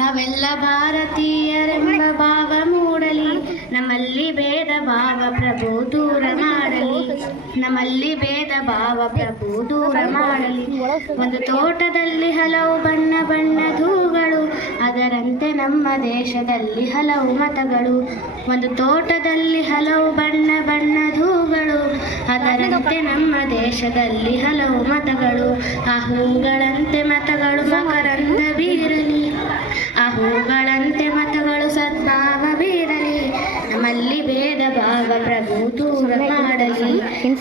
ನಾವೆಲ್ಲ ಭಾರತೀಯರೆಂಬ ಭಾವ ಮೂಡಲಿ, ನಮ್ಮಲ್ಲಿ ಭೇದ ಭಾವ ಪ್ರಭು ದೂರ ಮಾಡಲಿ, ನಮ್ಮಲ್ಲಿ ಭೇದ ಭಾವ ಪ್ರಭು ದೂರ ಮಾಡಲಿ. ಒಂದು ತೋಟದಲ್ಲಿ ಹಲವು ಬಣ್ಣ ಬಣ್ಣದ ಹೂಗಳು, ಅದರಂತೆ ನಮ್ಮ ದೇಶದಲ್ಲಿ ಹಲವು ಮತಗಳು. ಒಂದು ತೋಟದಲ್ಲಿ ಹಲವು ಬಣ್ಣ ಬಣ್ಣದ ಹೂಗಳು, ಅದರಂತೆ ನಮ್ಮ ದೇಶದಲ್ಲಿ ಹಲವು ಮತಗಳು. ಆ ಹೂಗಳಂತೆ ಮತಗಳು ಮಕರಂದ ಬೀರಲಿ, ಆ ಹೂಗಳಂತೆ ಮತಗಳು ಸದ್ಭಾವ ಬೀರಲಿ. ನಮ್ಮಲ್ಲಿ ಭೇದ ಭಾವ ಪ್ರಭು ದೂರ ಮಾಡಲಿ,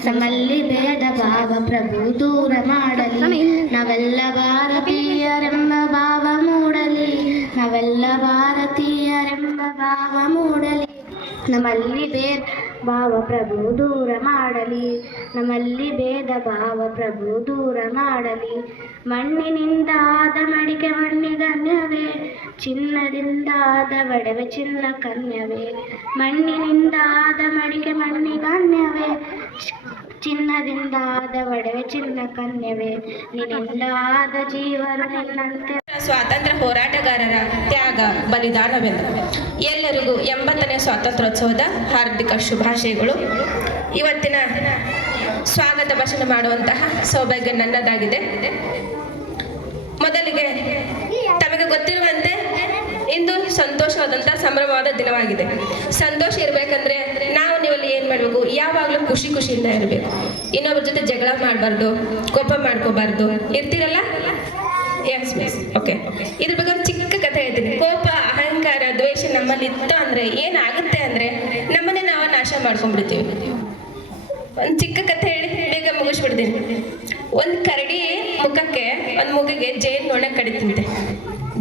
ನಮ್ಮಲ್ಲಿ ಭೇದ ಭಾವ ಪ್ರಭು ದೂರ ಮಾಡಲಿ. ನಾವೆಲ್ಲ ಭಾರತೀಯರೆಂಬ ಭಾವ ಮೂಡಲಿ, ನಾವೆಲ್ಲ ಭಾರತೀಯರೆಂಬ ಭಾವ ಮೂಡಲಿ. ನಮ್ಮಲ್ಲಿ ಭೇದ ಭಾವ ಪ್ರಭು ದೂರ ಮಾಡಲಿ, ನಮ್ಮಲ್ಲಿ ಭೇದ ಭಾವ ಪ್ರಭು ದೂರ ಮಾಡಲಿ. ಮಣ್ಣಿನಿಂದ ಆದ ಮಡಿಕೆ ಮಣ್ಣಿಗನ್ಯವೇ, ಚಿನ್ನದಿಂದ ಆದ ಒಡವೆ ಚಿನ್ನ ಕನ್ಯವೇ. ಮಣ್ಣಿನಿಂದ ಆದ ಮಡಿಕೆ ಮಣ್ಣಿಗನ್ಯವೇ, ಚಿನ್ನದಿಂದ ಆದ ಒಡವೆ ಚಿನ್ನ ಕನ್ಯವೇ. ನಿನ್ನಿಂದ ಆದ ಜೀವರು ನಿನ್ನಂತೆ. ಸ್ವಾತಂತ್ರ್ಯ ಹೋರಾಟಗಾರರ ತ್ಯಾಗ ಬಲಿದಾನವೆಂದು ಎಲ್ಲರಿಗೂ 80ನೇ ಸ್ವಾತಂತ್ರ್ಯೋತ್ಸವದ ಹಾರ್ದಿಕ ಶುಭಾಶಯಗಳು. ಇವತ್ತಿನ ಸ್ವಾಗತ ಭಾಷಣ ಮಾಡುವಂತಹ ಸೌಭಾಗ್ಯ ನನ್ನದಾಗಿದೆ. ಮೊದಲಿಗೆ ತಮಗೆ ಗೊತ್ತಿರುವಂತೆ ಇಂದು ಸಂತೋಷವಾದಂತಹ ಸಂಭ್ರಮವಾದ ದಿನವಾಗಿದೆ. ಸಂತೋಷ ಇರಬೇಕಂದ್ರೆ ನಾವು ನೀವಲ್ಲಿ ಏನು ಮಾಡಬೇಕು, ಯಾವಾಗಲೂ ಖುಷಿಯಿಂದ ಇರಬೇಕು. ಇನ್ನೊಬ್ಬರ ಜೊತೆ ಜಗಳ ಮಾಡಬಾರ್ದು, ಕೋಪ ಮಾಡ್ಕೋಬಾರ್ದು. ಇರ್ತೀರಲ್ಲ? Yes miss. ಓಕೆ, ಇದ್ರ ಬಗ್ಗೆ ಒಂದು ಚಿಕ್ಕ ಕಥೆ ಹೇಳ್ತೀನಿ. ಕೋಪ, ಅಹಂಕಾರ, ದ್ವೇಷ ನಮ್ಮಲ್ಲಿ ಇತ್ತು ಅಂದ್ರೆ ಏನಾಗುತ್ತೆ ಅಂದ್ರೆ ನಮ್ಮನ್ನೇ ನಾವು ನಾಶ ಮಾಡ್ಕೊಂಡ್ಬಿಡ್ತೀವಿ. ಒಂದು ಚಿಕ್ಕ ಕಥೆ ಹೇಳಿ ಬೇಗ ಮುಗಿಸ್ಬಿಡ್ತೀನಿ. ಒಂದು ಕರಡಿ ಮುಖಕ್ಕೆ ಒಂದು ಮೂಗಿಗೆ ಜೇನು ನೊಣ ಕಡಿತಂತೆ,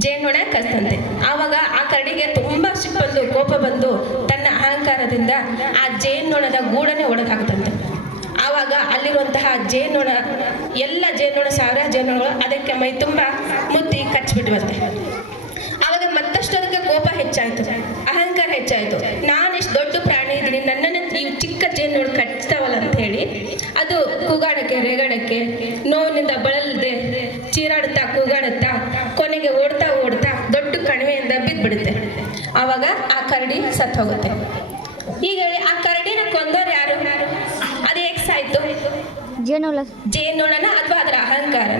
ಜೇನು ನೊಣ ಕಸ್ತಂತೆ. ಆವಾಗ ಆ ಕರಡಿಗೆ ತುಂಬಾ ಬಂದು ಕೋಪ ಬಂದು ತನ್ನ ಅಹಂಕಾರದಿಂದ ಆ ಜೇನು ನೊಣದ ಗೂಡನೆ ಒಡೆದಾಗ್ತಂತೆ. ಆವಾಗ ಅಲ್ಲಿರುವಂತಹ ಜೇನುನೊಣ, ಎಲ್ಲ ಜೇನುನೊಣ, ಸಾವಿರ ಜೇನುನೊಣಗಳು ಅದಕ್ಕೆ ಮೈ ತುಂಬ ಮುತ್ತಿ ಕಚ್ಚಿಬಿಡುವಂತೆ. ಆವಾಗ ಮತ್ತಷ್ಟು ಅದಕ್ಕೆ ಕೋಪ ಹೆಚ್ಚಾಯಿತು, ಅಹಂಕಾರ ಹೆಚ್ಚಾಯಿತು. ನಾನೆಷ್ಟು ದೊಡ್ಡ ಪ್ರಾಣಿ ಇದ್ದೀನಿ, ನನ್ನನ್ನು ಈ ಚಿಕ್ಕ ಜೇನುನೊಣ ಕಚ್ತಾವಲ್ಲ ಅಂತ ಹೇಳಿ ಅದು ಕೂಗಾಡಕ್ಕೆ ರೇಗಾಡಕ್ಕೆ ನೋವಿನಿಂದ ಬಳಲದೆ ಚೀರಾಡುತ್ತಾ ಕೂಗಾಡುತ್ತಾ ಕೊನೆಗೆ ಓಡ್ತಾ ಓಡ್ತಾ ದೊಡ್ಡ ಕಣಿವೆಯಿಂದ ಬಿದ್ದುಬಿಡುತ್ತೆ. ಆವಾಗ ಆ ಕರಡಿ ಸತ್ತು ಹೋಗುತ್ತೆ. ಈಗ ಆ ಕರಡಿನ ಕೊಂದೋರು ಯಾರು? ಅದು ಆಯ್ತು ಜೇನುನೊಣನ ಅಥವಾ ಅದರ ಅಹಂಕಾರ?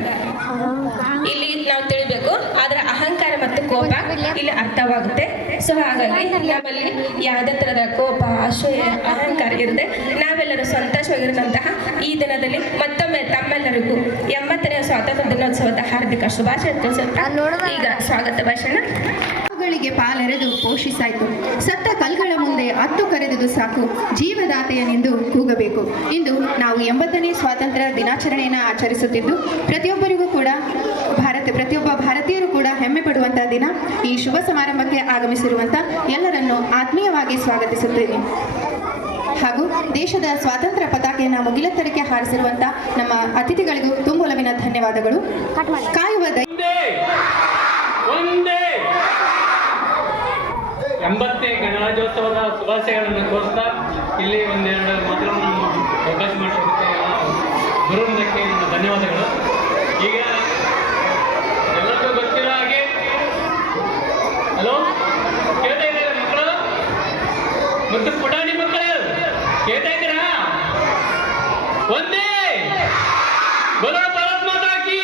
ಇಲ್ಲಿ ನಾವು ತಿಳಿಬೇಕು, ಅದರ ಅಹಂಕಾರ ಮತ್ತು ಕೋಪ ಇಲ್ಲಿ ಅರ್ಥವಾಗುತ್ತೆ. ಸೊ ಹಾಗಾಗಿ ನಮ್ಮಲ್ಲಿ ಯಾವುದೇ ತರಹದ ಕೋಪ, ಅಸೂಯೆ, ಅಹಂಕಾರ ಇರದೆ ನಾವೆಲ್ಲರೂ ಸಂತೋಷವಾಗಿರುವಂತಹ ಈ ದಿನದಲ್ಲಿ ಮತ್ತೊಮ್ಮೆ ತಮ್ಮೆಲ್ಲರಿಗೂ 80ನೇ ಸ್ವಾತಂತ್ರ್ಯ ದಿನೋತ್ಸವದ ಹಾರ್ದಿಕ ಶುಭಾಶಯ ತಿಳಿಸುತ್ತಾ ಈಗ ಸ್ವಾಗತ ಭಾಷಣ. ಗಳಿಗೆ ಪಾಲೆರೆದು ಪೋಷಿಸಾಯಿತು, ಸತ್ತ ಕಲ್ಗಳ ಮುಂದೆ ಅತ್ತು ಕರೆದುದು ಸಾಕು, ಜೀವದಾತೆಯನೆಂದು ಕೂಗಬೇಕು. ಇಂದು ನಾವು 80ನೇ ಸ್ವಾತಂತ್ರ್ಯ ದಿನಾಚರಣೆಯನ್ನು ಆಚರಿಸುತ್ತಿದ್ದು ಪ್ರತಿಯೊಬ್ಬರಿಗೂ ಕೂಡ ಪ್ರತಿಯೊಬ್ಬ ಭಾರತೀಯರು ಕೂಡ ಹೆಮ್ಮೆ ಪಡುವಂತಹ ದಿನ. ಈ ಶುಭ ಸಮಾರಂಭಕ್ಕೆ ಆಗಮಿಸಿರುವಂಥ ಎಲ್ಲರನ್ನು ಆತ್ಮೀಯವಾಗಿ ಸ್ವಾಗತಿಸುತ್ತೇನೆ. ಹಾಗೂ ದೇಶದ ಸ್ವಾತಂತ್ರ್ಯ ಪತಾಕೆಯನ್ನು ಮುಗಿಲೆತ್ತರಕ್ಕೆ ಹಾರಿಸಿರುವಂಥ ನಮ್ಮ ಅತಿಥಿಗಳಿಗೂ ತುಂಬೊಲವಿನ ಧನ್ಯವಾದಗಳು. ಕಾಯುವ 80ನೇ ಗಣರಾಜ್ಯೋತ್ಸವದ ಶುಭಾಶಯಗಳನ್ನು ಕೋರ್ತಾ ಇಲ್ಲಿ ಒಂದೆರಡು ಮಾತುಗಳನ್ನು ಅವಕಾಶ ಮಾಡಿಸೋದಕ್ಕೆ ಬರುವುದಕ್ಕೆ ನನ್ನ ಧನ್ಯವಾದಗಳು. ಈಗ ಎಲ್ಲರಿಗೂ ಗೊತ್ತಿರೋ ಹಾಗೆ, ಹಲೋ ಕೇಳ್ತಾ ಇದ್ದೀರಾ ಮಕ್ಕಳು ಮತ್ತು ಪುಟಾಣಿ ಮಕ್ಕಳು ಕೇಳ್ತಾ ಇದ್ದೀರಾ? ಒಂದೇ ಬರೋ ಭಾರತ್ ಮಾತಾ ಕೀ.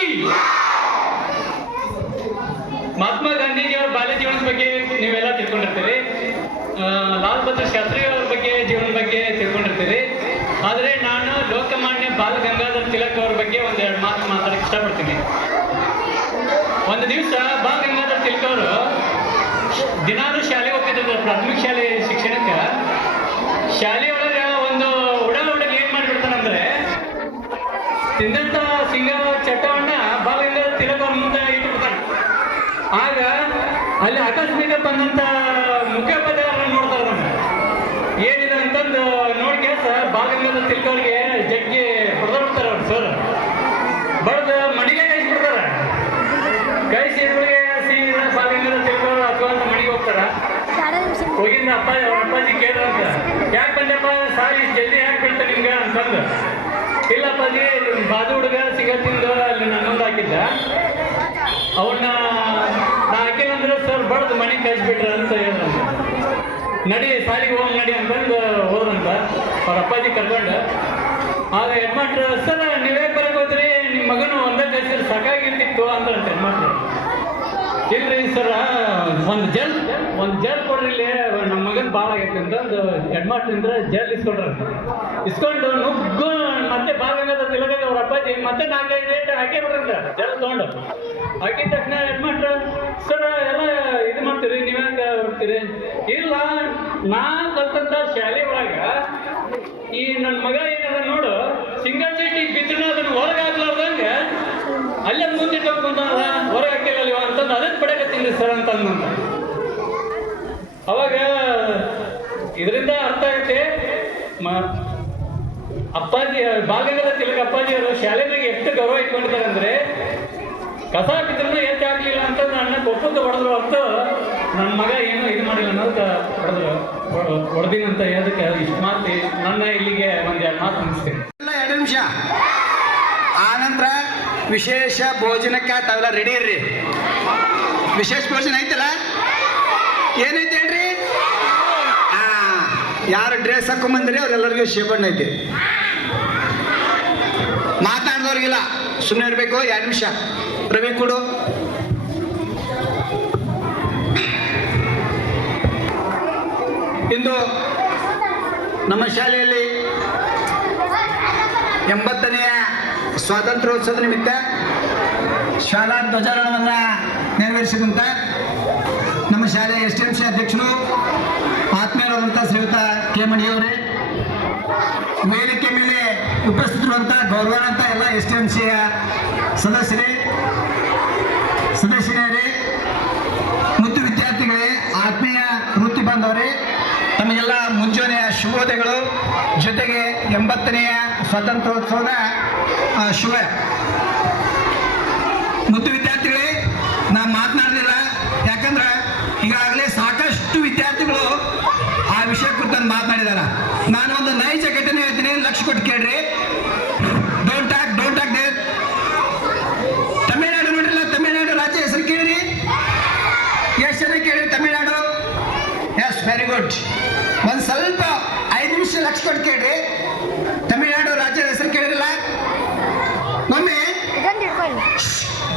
ಮಹಾತ್ಮ ಗಾಂಧೀಜಿಯವರ ಬಾಲ್ಯ ಜೀವನದ ಬಗ್ಗೆ ನೀವೆಲ್ಲ ತಿಳ್ಕೊಂಡಿರ್ತೀರಿ, ಲಾಲ್ ಬಹದ್ದೂರ್ ಶಾಸ್ತ್ರಿ ಅವರ ಬಗ್ಗೆ ಜೀವನದ ಬಗ್ಗೆ ತಿಳ್ಕೊಂಡಿರ್ತೀರಿ. ಆದರೆ ನಾನು ಲೋಕಮಾನ್ಯ ಬಾಲ ಗಂಗಾಧರ್ ತಿಲಕ್ ಅವ್ರ ಬಗ್ಗೆ ಒಂದೆರಡು ಮಾತು ಮಾತಾಡಕ್ಕೆ ಇಷ್ಟಪಡ್ತೀನಿ. ಒಂದು ದಿವಸ ಬಾಲ ಗಂಗಾಧರ್ ತಿಲಕ್ ಅವರು ದಿನಾಲೂ ಶಾಲೆಗೆ ಹೋಗ್ತಿದ್ರು, ಪ್ರಾಥಮಿಕ ಶಾಲೆ ಶಿಕ್ಷಣಕ್ಕೆ. ಶಾಲೆಯೊಳಗೆ ಒಂದು ಹುಡುಗ ಏನ್ ಮಾಡಿಬಿಡ್ತಾನಂದ್ರೆ ತಿಂದಂತ ಸಿಂಗ ಚಟ್ಟವನ್ನ ಬಾಲ ಗಂಗಾಧರ್ ತಿಲಕ್ ಅವ್ರ ಮುಂದೆ ಇಟ್ಬಿಡ್ತಾನೆ. ಆಗ ಅಲ್ಲಿ ಆಕಸ್ಮಿಕ ಬಂದಂತ ಮುಖ್ಯೋಪಾಧ್ಯಾಯರನ್ನು ನೋಡ್ತಾರೆ. ನಮ್ಮ ಏನಿದೆ ಅಂತಂದು ನೋಡಿ ಬಾಲ ಗಂಗಾಧರ್ ತಿಲಕ್ ಅವ್ರಿಗೆ ಜಗ್ಗಿ ಹೊಡೆದ್ಬಿಡ್ತಾರೆ. ಅವ್ರು ಸರ್ ಬಡ್ದು ಮಣಿಗೆ ಕಳಿಸ್ಬಿಡ್ತಾರೆ. ಕಳಿಸಿ ಸೀದಾ ಬಾಲ ಗಂಗಾಧರ್ ತಿಲಕ್ ಅವರು ಹತ್ಕೊಂತ ಮಣಿಗೆ ಹೋಗ್ತಾರ. ಹೋಗಿಂದ ಅಪ್ಪಾಜಿ ಕೇಳ್ರಂತ, ಯಾಕೆ ಬಂದಪ್ಪ ಸಾರಿ ಜಲ್ದಿ ಯಾಕೆ ಬೀಳ್ತ ನಿಮ್ಗೆ ಅಂತಂದು. ಇಲ್ಲಪ್ಪಾಜಿ ಬಾದು ಹುಡುಗ ಸಿಗತ್ತಿಂದು ಅಲ್ಲಿ ನನ್ನೊಂದು ಹಾಕಿದ್ದ, ಅವನ್ನ ನಾ ಹಾಕಿಲ್ಲಂದ್ರೆ ಸರ್ ಕಳಿಸ್ಬಿಟ್ರ ಅಂತ ಹೇಳಿದ್ರಂತ. ನಡಿ ಸಾಲಿಗೆ ಹೋಗಿ ನಡಿ ಅಂತಂದು ಹೋದ್ರಂತ ಅವ್ರ ಅಪ್ಪಾಜಿ ಕರ್ಕೊಂಡು. ಆಗ ಹೆಡ್ಮಾಸ್ಟ್ರು, ಸರ್ ನೀವೇ ಬರಕ್ಕೆ ಹೋದ್ರಿ, ನಿಮ್ಮ ಮಗನು ಒಂದೇ ಕಳಿಸಿದ್ರೆ ಸಾಕಾಗಿರ್ತಿತ್ತು ಅಂದ್ರಂತೆ ಹೆಡ್ಮಾಸ್ಟ್ರು. ಇಲ್ರಿ ಸರ ಒಂದು ಜಲ್ ಕೊಡ್ರಿ ಇಲ್ಲಿ, ನಮ್ಮ ಮಗನ ಭಾಳ ಆಗೈತೆ ಅಂತಂದು ಹೆಡ್ಮಾಸ್ಟ್ರಿಂದ ಜಲ್ ಇಸ್ಕೊಂಡು ನುಗ್ಗು ಮತ್ತೆ ಭಾಗಂಗದ ತಿಲಗದ ಅವ್ರ ಅಪ್ಪಾಜಿ ಮತ್ತೆ 4-5 ರೇಟ್ ಹಾಕೇ ಬಿಡ್ರಂತ ಜಲ್ ತೊಗೊಂಡು. ಹಾಕಿದ ತಕ್ಷಣ ಹೆಡ್ಮಾಸ್ಟ್ರು, ಸರ್ ಎಲ್ಲ ಇದು ಮಾಡ್ತೀರಿ, ನೀವ್ಯಾಂಗ ಹೋಗ್ತೀರಿ? ಇಲ್ಲ, ನಾ ಕಲ್ತಂತ ಶಾಲೆ ಒಳಗ ಈ ನನ್ನ ಮಗ ಏನದ ನೋಡು, ಸಿಂಗಲ್ ಚೀಟಿ ಬಿದ್ರು ಅದನ್ನ ಹೊರಗೆ ಹಾಕ್ಲಾರ್ದಂಗೆ ಅಲ್ಲೇ ಮುಂದಿಟ್ಟು ಹೋಗ್ಕೊಂಡ ಹೊರಗೆ ಹಾಕಿಲ್ಲ ಅಂತಂದು ಅದನ್ನ ಪಡೆಯಕತ್ತೀನಿ ಸರ್ ಅಂತಂದ. ಅವಾಗ ಇದರಿಂದ ಅರ್ಥ ಆಗುತ್ತೆ ಅಪ್ಪಾಜಿ ಬಾಲ್ಗಂಗಾಧರ ತಿಲಕ್ ಅಪ್ಪಾಜಿಯವರು ಶಾಲೆನಾಗ ಎಷ್ಟು ಗೌರವ ಇಟ್ಕೊಂಡಿದ್ದಾರೆ ಅಂದ್ರೆ, ಕಸ ಬಿದ್ರೂ ಎತ್ತಿ ಹಾಕ್ಲಿಲ್ಲ ಅಂತ ನನ್ನ ಒಪ್ಪಂದ ಹೊಡೆದ್ರು ಅಂತ ನನ್ನ ಮಗ ಏನು ಇದು ಮಾಡಿಲ್ಲ ಅನ್ನೋದಕ್ಕೆ ಹೊಡೆದಿನ ಅಂತ ಹೇಳೋದಕ್ಕೆ ಇಷ್ಟು ಮಾತು ನನ್ನ ಇಲ್ಲಿಗೆ ಒಂದು 2 ಮಾತು ಮುಗಿಸ್ತೇನೆ. 2 ನಿಮಿಷ ಆನಂತರ ವಿಶೇಷ ಭೋಜನಕ್ಕೆ ತಾವೆಲ್ಲ ರೆಡಿ ಇರ್ರಿ. ವಿಶೇಷ ಭೋಜನ ಐತಲ್ಲ, ಏನೈತೆ ಹೇಳ್ರಿ? ಯಾರು ಡ್ರೆಸ್ ಹಾಕೊಂಬಂದ್ರಿ ಅವ್ರೆಲ್ಲರಿಗೂ ಶೇಬಣ್ಣ ಐತಿ. ಮಾತಾಡಿದವ್ರಿಗಿಲ್ಲ, ಸುಮ್ಮನೆ ಇರಬೇಕು. 2 ನಿಮಿಷ ರವಿ ಕೊಡು. ಇಂದು ನಮ್ಮ ಶಾಲೆಯಲ್ಲಿ 80ನೇ ಸ್ವಾತಂತ್ರ್ಯೋತ್ಸವದ ನಿಮಿತ್ತ ಶಾಲಾ ಧ್ವಜಾರೋಹಣವನ್ನು ನೆರವೇರಿಸಿದಂಥ ನಮ್ಮ ಶಾಲೆಯ STMC ಅಧ್ಯಕ್ಷರು ಆತ್ಮೀಯರಾದಂಥ ಶ್ರೀಯುತ ಕೆ ಮಣಿಯವರೇ, ವೇದಿಕೆ ಮೇಲೆ ಉಪಸ್ಥಿತರಿರುವಂಥ ಗೌರವಾನ್ವಿತ ಎಲ್ಲ STMCಯ ಸದಸ್ಯರೇ ಮತ್ತು ವಿದ್ಯಾರ್ಥಿಗಳೇ, ಆತ್ಮೀಯ ವೃತ್ತಿ ಬಾಂಧವರೇ, ತಮಗೆಲ್ಲ ಮುಂಜಾನೆಯ ಶುಭೋದಯಗಳು. ಜೊತೆಗೆ 80ನೇ ಸ್ವಾತಂತ್ರ್ಯೋತ್ಸವದ ಶುಭ. ಮತ್ತು ವಿದ್ಯಾರ್ಥಿಗಳೇ, ನಾನು ಮಾತನಾಡಲಿಲ್ಲ, ಯಾಕಂದ್ರೆ ಈಗಾಗಲೇ ಸಾಕಷ್ಟು ವಿದ್ಯಾರ್ಥಿಗಳು ಆ ವಿಷಯ ಕುರಿತು ಮಾತನಾಡಿದಾರ. ನಾನು ಒಂದು ನೈಜ ಘಟನೆ ಹೇಳ್ತೀನಿ, ಲಕ್ಷ ಕೊಟ್ಟು ಕೇಳ್ರಿ. Don't talk there. ತಮಿಳ್ನಾಡು ನೋಡ್ರಿಲ್ಲ, ತಮಿಳ್ನಾಡು ರಾಜ್ಯ ಹೆಸರು ಕೇಳಿರಿ. ಎಷ್ಟು ಜನ ಕೇಳಿರಿ ತಮಿಳ್ನಾಡು? S, very good. ಒಂದು ಸ್ವಲ್ಪ 5 ನಿಮಿಷ ಲಕ್ಷ ಕೊಟ್ಟು ಕೇಳ್ರಿ. ತಮಿಳ್ನಾಡು ರಾಜ್ಯದ ಹೆಸರು ಕೇಳಿರಲ್ಲ? ಒಮ್ಮೆ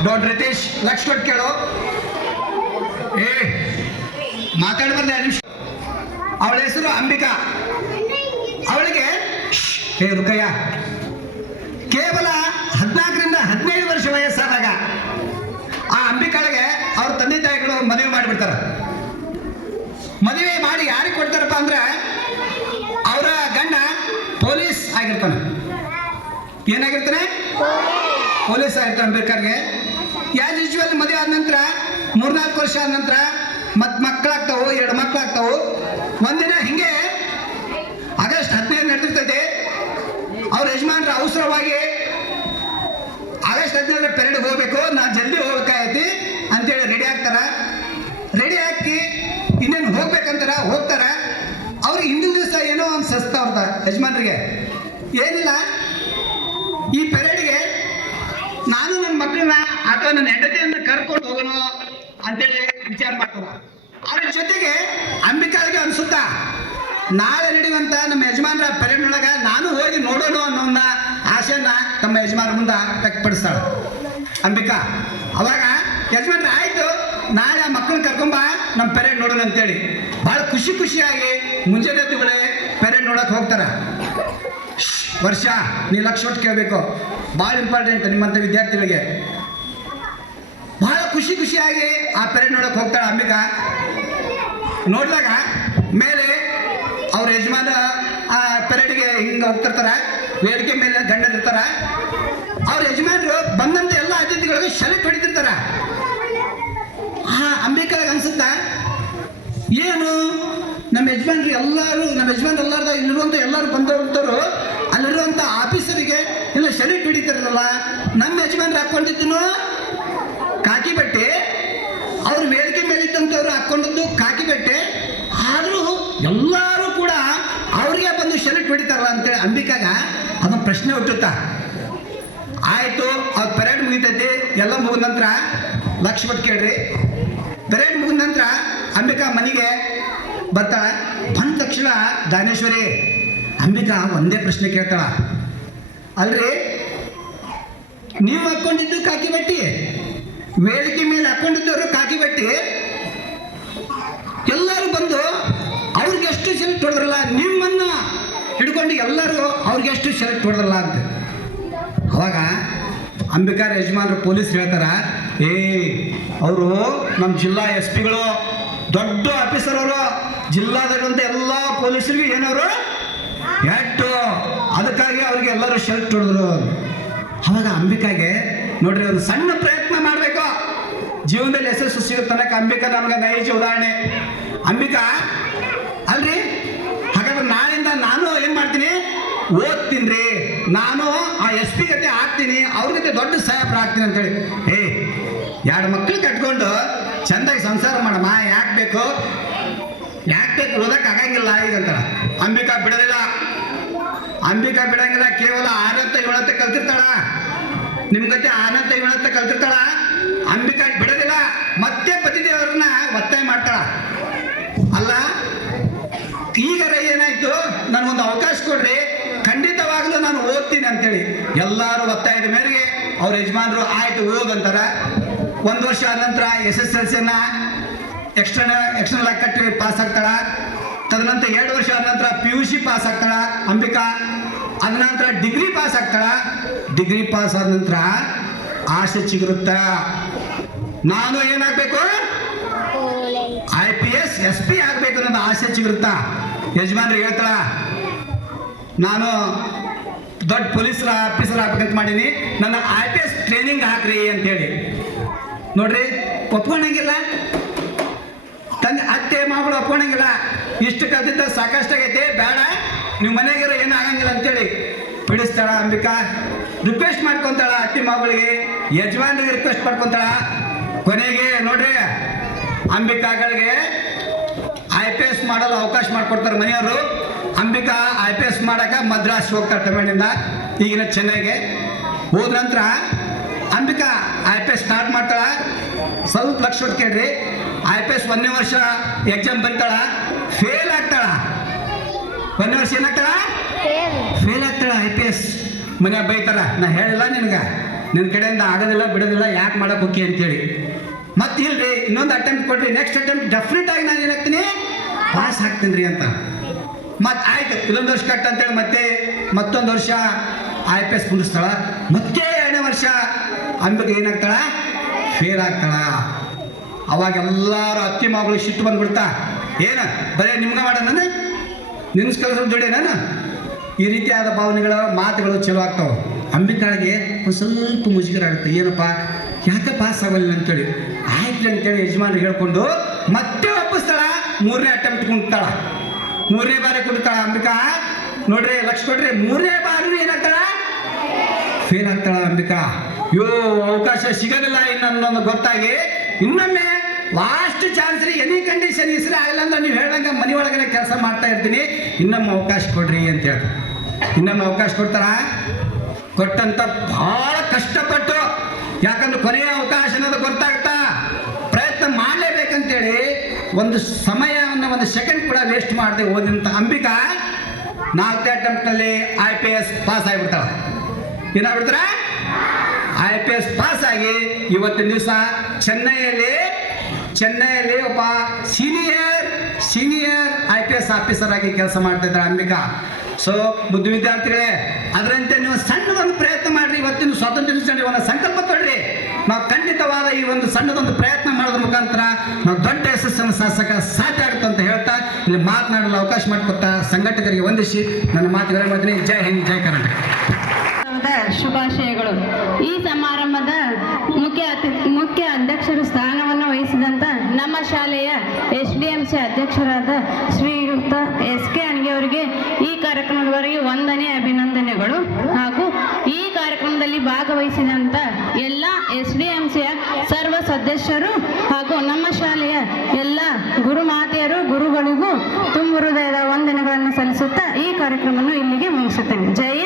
ಡೋಂಟ್ ರಿತೇಶ್, ಲಕ್ಷ ಕೊಟ್ಟು ಕೇಳು. ಮಾತಾಡಬಾರ್ದು 2 ನಿಮಿಷ. ಅವಳ ಹೆಸರು ಅಂಬಿಕಾ. ಅವಳಿಗೆ ರುಕಯ್ಯ ಕೇವಲ 14ರಿಂದ 15 ವರ್ಷ ವಯಸ್ಸಾದಾಗ ಆ ಅಂಬಿಕಾಳಿಗೆ ಅವ್ರ ತಂದೆ ತಾಯಿಗಳು ಮದುವೆ ಮಾಡಿಬಿಡ್ತಾರೆ. ಮದುವೆ ಮಾಡಿ ಯಾರಿಗೆ ಕೊಡ್ತಾರಪ್ಪ ಅಂದ್ರೆ, ಅವರ ಗಂಡ ಪೊಲೀಸ್ ಆಗಿರ್ತಾನೆ. ಏನಾಗಿರ್ತಾನೆ? ಪೊಲೀಸ್ ಆಗಿರ್ತಾನೆ ಅಂಬೇಡ್ಕರ್ಗೆ. ಆಸ್ ಯೂಶುವಲ್ ಮದುವೆ ಆದ ನಂತರ 3-4 ವರ್ಷ ಆದ ನಂತರ ಮತ್ತೆ ಮಕ್ಕಳಾಗ್ತಾವು, 2 ಮಕ್ಕಳಾಗ್ತಾವು. ಒಂದಿನ ಹಿಂಗೆ ಆಗಸ್ಟ್ 15 ನಡೆದಿರ್ತೈತೆ. ಅವ್ರ ಯಜಮಾನ್ರ ಅವಸರವಾಗಿ ಆಗಸ್ಟ್ 15 ಪೆರೇಡ್ ಹೋಗ್ಬೇಕು, ನಾನು ಜಲ್ದಿ ಹೋಗ್ಬೇಕಾಗೈತಿ ಅಂತೇಳಿ ರೆಡಿ ಆಗ್ತಾರ. ರೆಡಿ ಹಾಕಿ ಇನ್ನೇನು ಹೋಗ್ಬೇಕಂತಾರ, ಹೋಗ್ತಾರ. ಅವ್ರಿಗೆ ಹಿಂದಿನ ದಿವಸ ಏನೋ ಒಂದು ಸಸ್ತ ಅವ್ರದ ಯಜಮಾನ್ರಿಗೆ ಏನಿಲ್ಲ, ಈ ಪೆರೇಡ್ಗೆ ನಾನು ನನ್ನ ಮಕ್ಕಳನ್ನ ಅಥವಾ ನನ್ನ ಹೆಂಡತಿಯನ್ನು ಕರ್ಕೊಂಡು ಹೋಗೋಣ ಅಂತೇಳಿ ವಿಚಾರ ಮಾಡ್ತಾರ. ಅದ್ರ ಜೊತೆಗೆ ಅಂಬಿಕಾಳಿಗೆ ಅನ್ಸುತ್ತಾ, ನಾಳೆ ನಡೆಯುವಂತ ನಮ್ಮ ಯಜಮಾನ್ರ ಪೆರೇಡ್ನೊಳಗ ನಾನು ಹೋಗಿ ನೋಡೋಣ ಅನ್ನೋ ಆಸೆಯನ್ನ ತಮ್ಮ ಯಜಮಾನ ಮುಂದೆ ವ್ಯಕ್ತಪಡಿಸ್ತಾಳೆ ಅಂಬಿಕಾ. ಅವಾಗ ಯಜಮಾನ್ರ ಆಯ್ತು, ನಾಳೆ ಆ ಮಕ್ಕಳನ್ನ ಕರ್ಕೊಂಬ ನಮ್ಮ ಪೆರೇಡ್ ನೋಡೋಣ ಅಂತೇಳಿ ಭಾಳ ಖುಷಿಯಾಗಿ ಮುಂಜಾನೆ ಹೊತ್ತುಗಳೇ ಪೆರೇಡ್ ನೋಡಕ್ ಹೋಗ್ತಾರ. ವರ್ಷ ನೀ ಲಕ್ಷ ಕೊಟ್ಟು ಕೇಳಬೇಕು, ಭಾಳ ಇಂಪಾರ್ಟೆಂಟ್ ನಿಮ್ಮಂಥ ವಿದ್ಯಾರ್ಥಿಗಳಿಗೆ. ಭಾಳ ಖುಷಿಯಾಗಿ ಆ ಪೆರೇಡ್ ನೋಡಕ್ ಹೋಗ್ತಾಳೆ ಅಂಬಿಕಾ. ನೋಡಿದಾಗ ಮೇಲೆ ಅವ್ರ ಯಜಮಾನ ಆ ಪೆರೇಡ್ಗೆ ಹಿಂಗೆ ಹೋಗ್ತಿರ್ತಾರ. ವೇದಿಕೆ ಮೇಲೆ ಗಂಡರಿರ್ತಾರ. ಅವ್ರ ಯಜಮಾನರು ಬಂದಂತ ಎಲ್ಲ ಅತಿಥಿಗಳಿಗೆ ಶೆಲೆಕ್ಟ್ ಹೊಡಿತಿರ್ತಾರ. ಅಂಬಿಕಾಗೆ ಅನ್ಸುತ್ತ, ಏನು ನಮ್ಮ ಯಜಮಾನ್ರು ಎಲ್ಲರೂ, ನಮ್ಮ ಯಜಮಾನ್ರು ಎಲ್ಲಾರ್ದ ಇಲ್ಲಿರುವಂಥ ಎಲ್ಲರೂ ಬಂದವರು ಅಲ್ಲಿರುವಂಥ ಆಫೀಸರಿಗೆ ಎಲ್ಲ ಶೆಲೆಕ್ಟ್ ಹೊಡಿತಾರಲ್ಲ, ನಮ್ಮ ಯಜಮಾನ್ರು ಹಾಕೊಂಡಿದ್ದನು ಕಾಕಿ ಬಟ್ಟೆ, ಅವ್ರ ವೇದಿಕೆ ಮೇಲೆ ಇದ್ದಂಥವ್ರು ಹಾಕೊಂಡಿದ್ದು ಕಾಕಿ ಬಟ್ಟೆ, ಆದರೂ ಎಲ್ಲರೂ ಕೂಡ ಅವ್ರಿಗೆ ಬಂದು ಶೆಲೆಕ್ಟ್ ಹೊಡಿತಾರಲ್ಲ ಅಂತೇಳಿ ಅಂಬಿಕಾಗ ಅದೊಂದು ಪ್ರಶ್ನೆ ಹುಟ್ಟುತ್ತಾ. ಆಯಿತು, ಅವ್ರ ಪೆರೇಡ್ ಮುಗಿತೈತಿ. ಎಲ್ಲ ಮುಗಿದ ನಂತರ ಲಕ್ಷ ಕೊಟ್ಟು ಕೇಳ್ರಿ. ಪೆರೇಡ್ ಮುಗಿದ ನಂತರ ಅಂಬಿಕಾ ಮನೆಗೆ ಬರ್ತಾಳ. ಬಂದ ತಕ್ಷಣ ದಾನೇಶ್ವರಿ ಅಂಬಿಕಾ ಒಂದೇ ಪ್ರಶ್ನೆ ಕೇಳ್ತಾಳ, ಅಲ್ರಿ ನೀವು ಹಾಕ್ಕೊಂಡಿದ್ದು ಕಾಕಿ ಬಟ್ಟಿ, ವೇದಿಕೆ ಮೇಲೆ ಹಾಕ್ಕೊಂಡಿದ್ದವರು ಕಾಕಿ ಬಟ್ಟಿ, ಎಲ್ಲರೂ ಬಂದು ಅವ್ರಿಗೆ ಎಷ್ಟು ಸೆಲೆಕ್ಟ್ ಹೊಡೆದ್ರಲ್ಲ, ನಿಮ್ಮನ್ನ ಹಿಡ್ಕೊಂಡು ಎಲ್ಲರೂ ಅವ್ರಿಗೆ ಎಷ್ಟು ಸೆಲೆಕ್ಟ್ ಹೊಡೆದ್ರಲ್ಲ ಅಂತ. ಅವಾಗ ಅಂಬಿಕಾ ಯಜಮಾನ್ರು ಪೊಲೀಸ್ ಹೇಳ್ತಾರ, ಅವರು ನಮ್ಮ ಜಿಲ್ಲಾ ಎಸ್ ಪಿಗಳು, ದೊಡ್ಡ ಆಫೀಸರ್ ಅವರು, ಜಿಲ್ಲಾದಲ್ಲಿರುವಂಥ ಎಲ್ಲ ಪೊಲೀಸರಿಗೂ ಏನವರು ಎಟ್ಟು, ಅದಕ್ಕಾಗಿ ಅವ್ರಿಗೆ ಎಲ್ಲರೂ ಸೆಲೆಕ್ಟ್ ಹೊಡೆದ್ರು. ಅವಾಗ ಅಂಬಿಕಾಗೆ ನೋಡ್ರಿ, ಒಂದು ಸಣ್ಣ ಪ್ರಯತ್ನ ಮಾಡಬೇಕು, ಜೀವನದಲ್ಲಿ ಯಶಸ್ಸು ಸಿಗೋ ತನಕ. ಅಂಬಿಕಾ ನಮ್ಗೆ ನೈಜ ಉದಾಹರಣೆ. ಅಂಬಿಕಾ ಅಲ್ರಿ, ಹಾಗಾದ್ರೆ ನಾಳಿಂದ ನಾನು ಏನ್ ಮಾಡ್ತೀನಿ, ಓದ್ತೀನಿ ರೀ, ನಾನು ಆ ಎಸ್ ಪಿ ಗತೆ ಆಗ್ತೀನಿ, ಅವ್ರ ಜೊತೆ ದೊಡ್ಡ ಸಾಹೇಬ್ರ ಆಗ್ತೀನಿ ಅಂತೇಳಿ. 2 ಮಕ್ಕಳು ಕಟ್ಕೊಂಡು ಚಂದಾಗಿ ಸಂಸಾರ ಮಾಡಮ್ಮ, ಯಾಕೆ ಬೇಕು ಓದಕ್ಕೆ ಆಗಂಗಿಲ್ಲ ಈಗ ಅಂತಾಳ. ಅಂಬಿಕಾ ಬಿಡೋದಿಲ್ಲ, ಅಂಬಿಕಾ ಬಿಡಂಗಿಲ್ಲ. ಕೇವಲ 6ನೇ 7ನೇ ಕಲ್ತಿರ್ತಾಳ, ನಿಮ್ ಗತೆ 6ನೇ 7ನೇ ಕಲ್ತಿರ್ತಾಳ. ಅಂಬಿಕಾ ಬಿಡೋದಿಲ್ಲ, ಮತ್ತೆ ಪತಿದೇವರನ್ನ ಒತ್ತಾಯ ಮಾಡ್ತಾಳ. ಅಲ್ಲ ಈಗಾರ ಏನಾಯ್ತು, ನನಗೊಂದು ಅವಕಾಶ ಕೊಡ್ರಿ, ಖಂಡಿತವಾಗ್ಲೂ ನಾನು ಓದ್ತೀನಿ ಅಂತೇಳಿ ಎಲ್ಲರೂ ಒತ್ತಾಯದ ಮೇರೆಗೆ ಅವ್ರ ಯಜಮಾನರು ಆಯ್ತು ಓದಂತಾರ. 1 ವರ್ಷ ಆದ ನಂತರ SSLCಯನ್ನ ಎಕ್ಸ್ಟರ್ನಲ್ ಆಗಿ ಕಟ್ಟಿ ಪಾಸ್ ಆಗ್ತಾಳ. ತದನಂತರ 2 ವರ್ಷ ಆದ ನಂತರ PUC ಪಾಸ್ ಆಗ್ತಾಳ ಅಂಬಿಕಾ. ಅದ ನಂತರ ಡಿಗ್ರಿ ಪಾಸ್ ಆಗ್ತಾಳ. ಡಿಗ್ರಿ ಪಾಸ್ ಆದ ನಂತರ ಆಸೆ ಚಿಗುರುತ್ತ, ನಾನು ಏನಾಗಬೇಕು, IPS SP ಆಗ್ಬೇಕು ಅನ್ನೋದು ಆಸೆ ಚಿಗುರುತ್ತಾ. ಯಜಮಾನ್ರಿಗೆ ಹೇಳ್ತಾಳ, ನಾನು ದೊಡ್ಡ ಪೊಲೀಸ್ ಆಫೀಸರ್ ಆಗ್ಬೇಕಂತ ಮಾಡೀನಿ, ನನ್ನ IPS ಟ್ರೈನಿಂಗ್ ಹಾಕ್ರಿ ಅಂತೇಳಿ. ನೋಡ್ರಿ, ಒಪ್ಕೊಂಡಂಗಿಲ್ಲ, ತನ್ನ ಅತ್ತೆ ಮಗಳು ಒಪ್ಕೊಂಡಂಗಿಲ್ಲ. ಇಷ್ಟು ಕಲ್ತಿದ್ದ ಸಾಕಷ್ಟಾಗೈತೆ, ಬೇಡ ನೀವು ಮನೆಗಿರೋ ಏನೂ ಆಗಂಗಿಲ್ಲ ಅಂತೇಳಿ ಬಿಡಿಸ್ತಾಳ. ಅಂಬಿಕಾ ರಿಕ್ವೆಸ್ಟ್ ಮಾಡ್ಕೊತಾಳ ಅತ್ತೆ ಮಗಳಿಗೆ, ಯಜಮಾನ್ರಿಗೆ ರಿಕ್ವೆಸ್ಟ್ ಮಾಡ್ಕೊತಾಳ. ಕೊನೆಗೆ ನೋಡ್ರಿ, ಅಂಬಿಕಾಗಳಿಗೆ IPS ಮಾಡಲು ಅವಕಾಶ ಮಾಡಿಕೊಡ್ತಾರೆ ಮನೆಯವರು. ಅಂಬಿಕಾ IPS ಮಾಡಕ ಮದ್ರಾಸ್ ಹೋಗ್ತಾರೆ ತಮಿಳಿನಿಂದ, ಈಗಿನ ಚೆನ್ನೈಗೆ. ಹೋದ ನಂತರ ಅಂಬಿಕಾ IPS ಸ್ಟಾರ್ಟ್ ಮಾಡ್ತಾಳ. ಸ್ವಲ್ಪ ಲಕ್ಷ ಕೊಟ್ಟು ಕೇಳ್ರಿ, IPS 1ನೇ ವರ್ಷ ಎಕ್ಸಾಮ್ ಬರೀತಾಳ, ಫೇಲ್ ಆಗ್ತಾಳ. 1ನೇ ವರ್ಷ ಏನಾಗ್ತಾಳ, ಫೇಲ್ ಆಗ್ತಾಳ. IPS ಮನ್ಯಾಗ ಬೈತಾರ, ನಾ ಹೇಳಿಲ್ಲ ನಿನ್ಗೆ, ನಿನ್ನ ಕಡೆಯಿಂದ ಆಗೋದಿಲ್ಲ ಬಿಡೋದಿಲ್ಲ, ಯಾಕೆ ಮಾಡಕ್ಕೆ ಹೋಗಿ ಅಂತೇಳಿ. ಮತ್ತೆ ಇಲ್ರಿ, ಇನ್ನೊಂದು ಅಟೆಂಪ್ಟ್ ಕೊಡ್ರಿ, ನೆಕ್ಸ್ಟ್ ಅಟೆಂಪ್ಟ್ ಡೆಫಿನೆಟ್ ಆಗಿ ನಾನು ಏನಾಗ್ತೀನಿ, ಪಾಸ್ ಆಗ್ತೀನಿ ರೀ ಅಂತ. ಮತ್ತೆ ಆಯ್ತು, ಇದೊಂದು ವರ್ಷ ಕಟ್ ಅಂತೇಳಿ ಮತ್ತೆ ಮತ್ತೊಂದು ವರ್ಷ IPS ಕುಂಡಿಸ್ತಾಳ. ಮತ್ತೆ 2ನೇ ವರ್ಷ ಅಂಬಿಕೆ ಏನಾಗ್ತಾಳ, ಫೇಲ್ ಆಗ್ತಾಳ. ಅವಾಗ ಎಲ್ಲರೂ ಅತ್ತಿ ಮಗಳು ಸಿಟ್ಟು ಬಂದ್ಬಿಡ್ತಾ, ಏನ ಬರೀ ನಿಮ್ಗೆ ಮಾಡೋಣ, ನಿನ್ಸ್ ಕೆಲಸ ಜೋಡಿ ನಾನು. ಈ ರೀತಿಯಾದ ಭಾವನೆಗಳ ಮಾತುಗಳು ಚಲೋ ಆಗ್ತಾವೆ. ಅಂಬಿಕಾಳಿಗೆ ಒಂದು ಸ್ವಲ್ಪ ಮುಜುಗರ ಆಗುತ್ತೆ, ಏನಪ್ಪ ಯಾಕೆ ಪಾಸ್ ಆಗಲಿಲ್ಲ ಅಂತೇಳಿ. ಆಯ್ತು ಅಂತೇಳಿ ಯಜಮಾನ್ರಿಗೆ ಹೇಳ್ಕೊಂಡು ಮತ್ತೆ ಒಪ್ಪಿಸ್ತಾಳ. 3ನೇ ಅಟೆಂಪ್ಟ್ ಕುಂತಾಳ, 3ನೇ ಬಾರಿ ಕುಂತಾಳ ಅಂಬಿಕಾ. ನೋಡ್ರಿ, ಲಕ್ಷ ಕೊಡ್ರಿ, 3ನೇ ಬಾರಿ ಏನಾಗ್ತಾಳ, ಫೇಲ್ ಆಗ್ತಾಳ ಅಂಬಿಕಾ. ಅವಕಾಶ ಸಿಗೋದಿಲ್ಲ ಇನ್ನೊಂದು ಗೊತ್ತಾಗಿ, ಇನ್ನೊಮ್ಮೆ ಲಾಸ್ಟ್ ಚಾನ್ಸ್ ರೀ, ಎನಿ ಕಂಡೀಷನ್ ಹೆಸರು ಆಗಲ್ಲ ಅಂದ್ರೆ ನೀವು ಹೇಳ್ದಂಗೆ ಮನೆ ಒಳಗಡೆ ಕೆಲಸ ಮಾಡ್ತಾ ಇರ್ತೀನಿ, ಇನ್ನೊಮ್ಮೆ ಅವಕಾಶ ಕೊಡ್ರಿ ಅಂತ ಹೇಳ್ತಾರೆ. ಇನ್ನೊಮ್ಮೆ ಅವಕಾಶ ಕೊಡ್ತಾರ. ಕೊಟ್ಟಂತ ಬಹಳ ಕಷ್ಟಪಟ್ಟು, ಯಾಕಂದ್ರೆ ಕೊನೆಯ ಅವಕಾಶ ಅನ್ನೋದು ಗೊತ್ತಾಗ್ತಾ ಪ್ರಯತ್ನ ಮಾಡಲೇಬೇಕಂತೇಳಿ ಒಂದು ಸಮಯವನ್ನು, ಒಂದು ಸೆಕೆಂಡ್ ಕೂಡ ವೇಸ್ಟ್ ಮಾಡದೆ ಓದಿದಂಥ ಅಂಬಿಕಾ 4ನೇ ಅಟೆಂಪ್ಟ್ನಲ್ಲಿ IPS ಪಾಸ್ ಆಗಿಬಿಡ್ತಾಳ. ಏನಾಗ್ಬಿಡ್ತಾರ, IPS ಪಾಸ್ ಆಗಿ ಇವತ್ತಿನ ದಿವಸ ಚೆನ್ನೈಯಲ್ಲಿ ಒಬ್ಬ ಸೀನಿಯರ್ IPS ಆಫೀಸರ್ ಆಗಿ ಕೆಲಸ ಮಾಡ್ತಾ ಇದ್ದಾರೆ ಅಂಬಿಕಾ. ಸೊ ಬುದ್ಧಿ ವಿದ್ಯಾರ್ಥಿಗಳೇ, ಅದರಂತೆ ನೀವು ಸಣ್ಣದೊಂದು ಪ್ರಯತ್ನ ಮಾಡ್ರಿ. ಇವತ್ತಿನ ಸ್ವಾತಂತ್ರ್ಯ ದಿನಾಚರಣೆ ಒಂದು ಸಂಕಲ್ಪ ತೊಡ್ರಿ. ನಾವು ಖಂಡಿತವಾದ ಈ ಒಂದು ಸಣ್ಣದೊಂದು ಪ್ರಯತ್ನ ಮಾಡೋದ್ರ ಮುಖಾಂತರ ನಾವು ದೊಡ್ಡ ಯಶಸ್ಸನ್ನು ಸಾಧ್ಯ ಆಗುತ್ತೆ ಅಂತ ಹೇಳ್ತಾ ಇಲ್ಲಿ ಮಾತನಾಡಲು ಅವಕಾಶ ಮಾಡಿಕೊಟ್ಟ ಸಂಘಟಕರಿಗೆ ವಂದಿಸಿ ನನ್ನ ಮಾತುಗಳನ್ನು ಮಾಡ್ತೀನಿ. ಜೈ ಹಿಂದ್, ಜೈ ಕರ್ನಾಟಕ. ಶುಭಾಶಯಗಳು. ಈ ಸಮಾರಂಭದ ಮುಖ್ಯ ಅಧ್ಯಕ್ಷರ ಸ್ಥಾನವನ್ನು ವಹಿಸಿದಂಥ ನಮ್ಮ ಶಾಲೆಯ SDMC ಅಧ್ಯಕ್ಷರಾದ ಶ್ರೀಯುತ SK ಅಣಗಿ ಅವರಿಗೆ ಈ ಕಾರ್ಯಕ್ರಮದವರೆಗೆ ವಂದನೆ, ಅಭಿನಂದನೆಗಳು. ಹಾಗೂ ಈ ಕಾರ್ಯಕ್ರಮದಲ್ಲಿ ಭಾಗವಹಿಸಿದಂಥ ಎಲ್ಲ SDMCಯ ಸರ್ವ ಸದಸ್ಯರು ಹಾಗೂ ನಮ್ಮ ಶಾಲೆಯ ಎಲ್ಲ ಗುರುಮಾತೆಯರು, ಗುರುಗಳಿಗೂ ತುಂಬ ಹೃದಯದ ವಂದನೆಗಳನ್ನು ಸಲ್ಲಿಸುತ್ತಾ ಈ ಕಾರ್ಯಕ್ರಮವನ್ನು ಇಲ್ಲಿಗೆ ಮುಗಿಸುತ್ತೇನೆ. ಜೈ